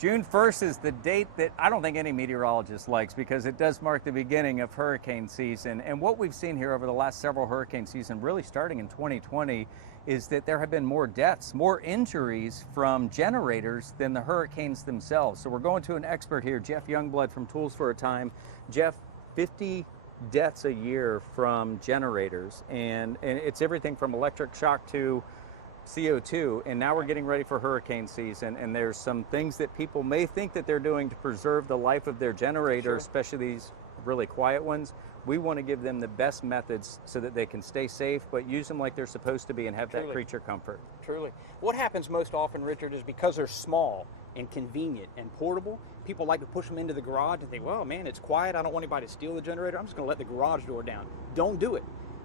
June 1st is the date that I don't think any meteorologist likes because it does mark the beginning of hurricane season. And what we've seen here over the last several hurricane seasons, really starting in 2020, is that there have been more deaths, more injuries from generators than the hurricanes themselves. So we're going to an expert here, Geoff Youngblood from Tools for a Time. Geoff, 50 deaths a year from generators, and it's everything from electric shock to CO2, and now we're getting ready for hurricane season, and there's some things that people may think that they're doing to preserve the life of their generator, especially these really quiet ones. We want to give them the best methods so that they can stay safe, but use them like they're supposed to be and have that creature comfort. Truly. What happens most often, Richard, is because they're small and convenient and portable, people like to push them into the garage and think, well, man, it's quiet, I don't want anybody to steal the generator, I'm just going to let the garage door down. Don't do it.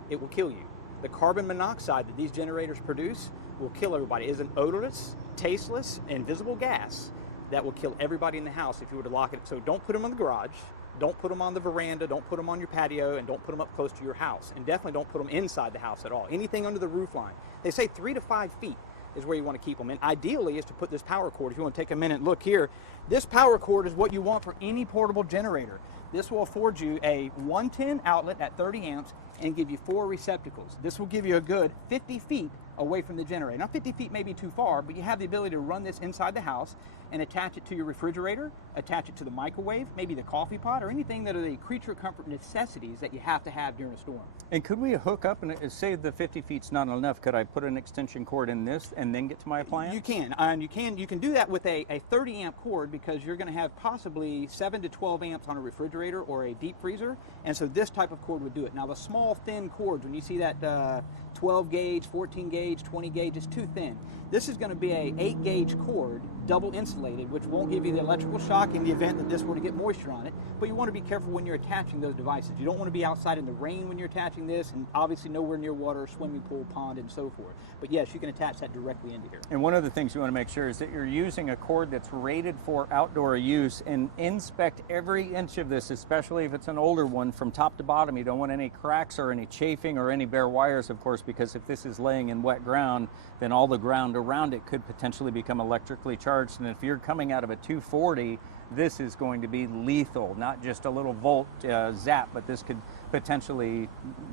It will kill you. The carbon monoxide that these generators produce will kill everybody. It is an odorless, tasteless, invisible gas that will kill everybody in the house if you were to lock it. So don't put them on the garage, don't put them on the veranda, don't put them on your patio, and don't put them up close to your house. And definitely don't put them inside the house at all. Anything under the roof line. They say 3 to 5 feet is where you want to keep them. And ideally is to put this power cord. If you want to take a minute and look here, this power cord is what you want for any portable generator. This will afford you a 110 outlet at 30 amps and give you 4 receptacles. This will give you a good 50 feet away from the generator. Now 50 feet may be too far, but you have the ability to run this inside the house and attach it to your refrigerator, attach it to the microwave, maybe the coffee pot, or anything that are the creature comfort necessities that you have to have during a storm. And could we hook up, and say the 50 feet's not enough, could I put an extension cord in this and then get to my appliance? You can, and you can do that with a 30 amp cord, because you're going to have possibly 7 to 12 amps on a refrigerator or a deep freezer, and so this type of cord would do it. Now the small thin cords, when you see that 12 gauge, 14 gauge, 20 gauge, is too thin. This is going to be a 8 gauge cord, double insulated, which won't give you the electrical shock in the event that this were to get moisture on it, but you want to be careful when you're attaching those devices. You don't want to be outside in the rain when you're attaching this, and obviously nowhere near water, swimming pool, pond, and so forth. But yes, you can attach that directly into here. And one of the things you want to make sure is that you're using a cord that's rated for outdoor use, and inspect every inch of this, especially if it's an older one, from top to bottom. You don't want any cracks or any chafing or any bare wires, of course, because if this is laying in wet ground, then all the ground around it could potentially become electrically charged. And if you're coming out of a 240, this is going to be lethal, not just a little volt zap, but this could potentially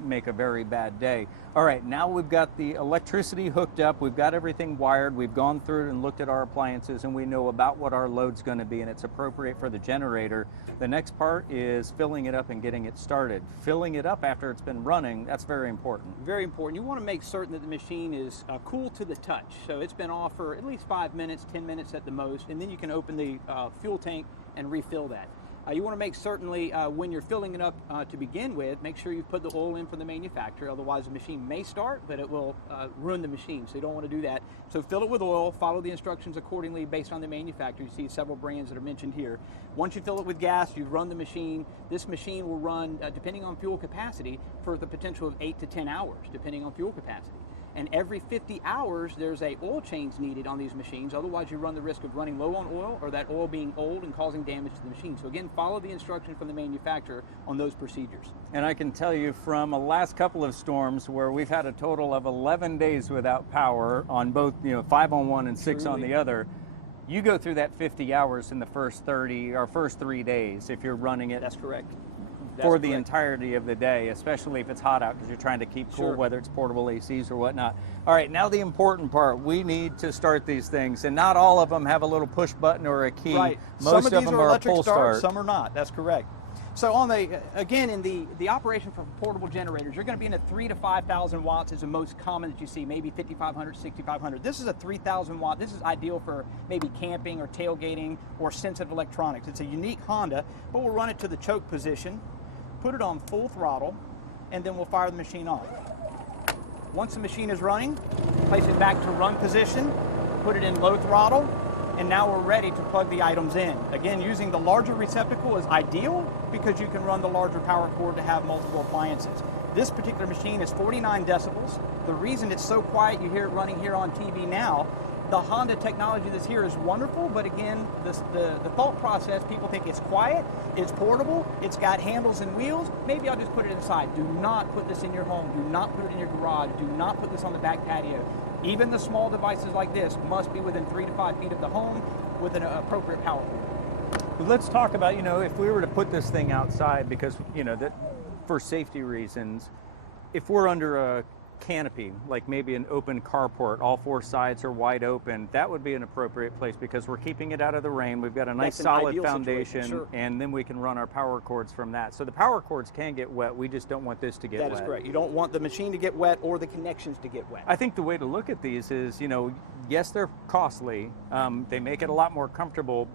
make a very bad day. All right, now we've got the electricity hooked up, we've got everything wired, we've gone through and looked at our appliances, and we know about what our load's going to be, and it's appropriate for the generator. The next part is filling it up and getting it started. Filling it up after it's been running, that's very important. Very important. You want to make certain that the machine is cool to the touch. So it's been off for at least 5 minutes, 10 minutes at the most, and then you can open the fuel tank and refill that. You want to make certainly when you're filling it up to begin with, make sure you've put the oil in from the manufacturer, otherwise the machine may start, but it will ruin the machine, so you don't want to do that. So fill it with oil, follow the instructions accordingly based on the manufacturer. You see several brands that are mentioned here. Once you fill it with gas, you've run the machine. This machine will run, depending on fuel capacity, for the potential of 8 to 10 hours, depending on fuel capacity. And every 50 hours, there's a oil change needed on these machines. Otherwise, you run the risk of running low on oil or that oil being old and causing damage to the machine. So again, follow the instruction from the manufacturer on those procedures. And I can tell you from the last couple of storms where we've had a total of 11 days without power on both, 5 on one and 6 on the other, you go through that 50 hours in the first 30 or first 3 days if you're running it. That's correct. For the entirety of the day, especially if it's hot out, because you're trying to keep cool, whether it's portable ACs or whatnot. All right, now the important part. We need to start these things, and not all of them have a little push button or a key. Right. Most some of these them are a electric pull start, some are not. That's correct. So on again, in the operation for portable generators, you're going to be in a 3 to 5,000 watts is the most common that you see, maybe 5,500, 6,500. This is a 3,000 watt. This is ideal for maybe camping or tailgating or sensitive electronics. It's a unique Honda, but we'll run it to the choke position, put it on full throttle, and then we'll fire the machine off. Once the machine is running, place it back to run position, put it in low throttle, and now we're ready to plug the items in. Again, using the larger receptacle is ideal because you can run the larger power cord to have multiple appliances. This particular machine is 49 decibels. The reason it's so quiet, you hear it running here on TV now, the Honda technology that's here is wonderful, but again, the thought process, people think it's quiet, it's portable, it's got handles and wheels, maybe I'll just put it inside. Do not put this in your home, do not put it in your garage, do not put this on the back patio. Even the small devices like this must be within 3 to 5 feet of the home. with an appropriate power cord. But let's talk about, if we were to put this thing outside, because, that for safety reasons, if we're under a canopy, like maybe an open carport, all four sides are wide open, that would be an appropriate place because we're keeping it out of the rain. We've got a nice solid foundation, sure. And then we can run our power cords from that. So the power cords can get wet. We just don't want this to get wet. That is correct. You don't want the machine to get wet or the connections to get wet. I think the way to look at these is, yes, they're costly. They make it a lot more comfortable,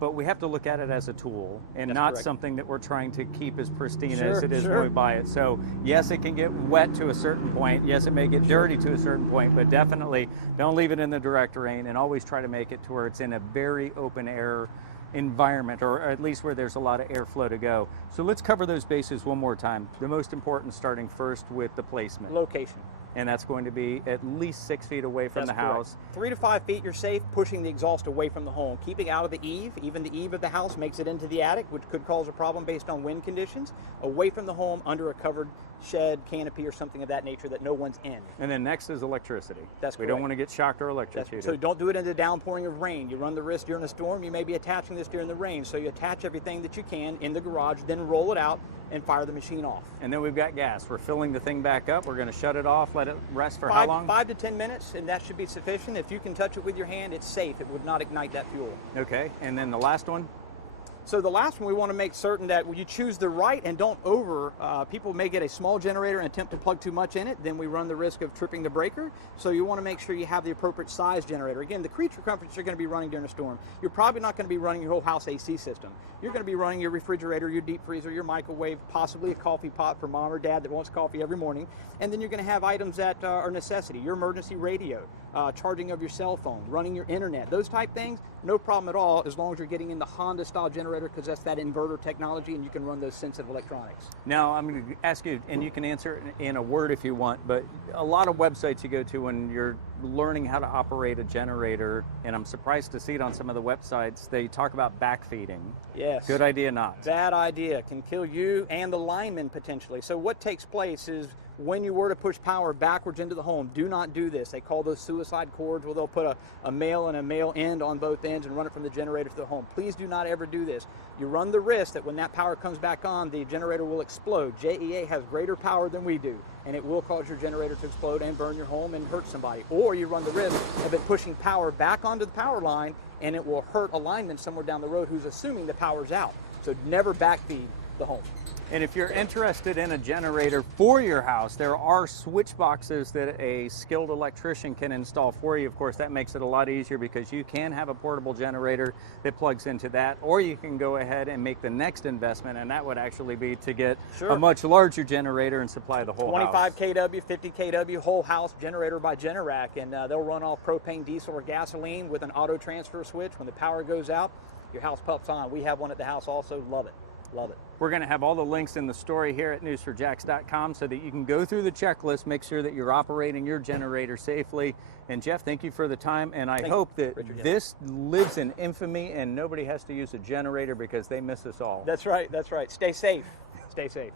but we have to look at it as a tool and That's not correct. something that we're trying to keep as pristine Sure, as it is sure. when we buy it. So yes, it can get wet to a certain point. Yes, it may get dirty to a certain point, but definitely don't leave it in the direct rain and always try to make it to where it's in a very open air environment, or at least where there's a lot of airflow to go. So let's cover those bases one more time. The most important, starting first with the placement. Location. And that's going to be at least 6 feet away from the house. 3 to 5 feet, you're safe, pushing the exhaust away from the home. Keeping out of the eave, even the eave of the house makes it into the attic, which could cause a problem based on wind conditions. Away from the home, under a covered shed, canopy, or something of that nature that no one's in. And then next is electricity. That's We correct. don't want to get shocked or electrocuted. So don't do it in the downpouring of rain. You run the risk during a storm, you may be attaching this during the rain. So you attach everything that you can in the garage, then roll it out and fire the machine off. And then we've got gas. We're filling the thing back up. We're going to shut it off, let it rest for how long? 5 to 10 minutes, and that should be sufficient. If you can touch it with your hand, it's safe. It would not ignite that fuel. Okay, and then the last one? So the last one, we want to make certain that you choose the right and don't people may get a small generator and attempt to plug too much in it, then we run the risk of tripping the breaker. So you want to make sure you have the appropriate size generator. Again, the creature comforts you're going to be running during a storm. You're probably not going to be running your whole house AC system. You're going to be running your refrigerator, your deep freezer, your microwave, possibly a coffee pot for mom or dad that wants coffee every morning. And then you're going to have items that are necessity, your emergency radio, charging of your cell phone, running your internet, those type things, no problem at all as long as you're getting in the Honda style generator, because that's that inverter technology and you can run those sensitive electronics. Now, I'm going to ask you, and you can answer it in a word if you want, but a lot of websites you go to when you're learning how to operate a generator, and I'm surprised to see it on some of the websites, they talk about backfeeding. Yes. Good idea not. Bad idea. Can kill you and the lineman potentially. So what takes place is when you were to push power backwards into the home, do not do this. They call those suicide cords, where they'll put a male and a male end on both ends and run it from the generator to the home. Please do not ever do this. You run the risk that when that power comes back on, the generator will explode. JEA has greater power than we do, and it will cause your generator to explode and burn your home and hurt somebody. Or you run the risk of it pushing power back onto the power line, and it will hurt a lineman somewhere down the road who's assuming the power's out. So never backfeed the home. And if you're interested in a generator for your house, there are switch boxes that a skilled electrician can install for you. Of course, that makes it a lot easier because you can have a portable generator that plugs into that, or you can go ahead and make the next investment, and that would actually be to get a much larger generator and supply the whole 25 house. kW, 50 kW, whole house generator by Generac, and they'll run off propane, diesel, or gasoline with an auto transfer switch. When the power goes out, your house puffs on. We have one at the house also. Love it. Love it. We're going to have all the links in the story here at newsforjax.com so that you can go through the checklist, make sure that you're operating your generator safely. And Geoff, thank you for the time, and I hope that this lives in infamy and nobody has to use a generator because they miss us all. That's right. That's right. Stay safe. Stay safe.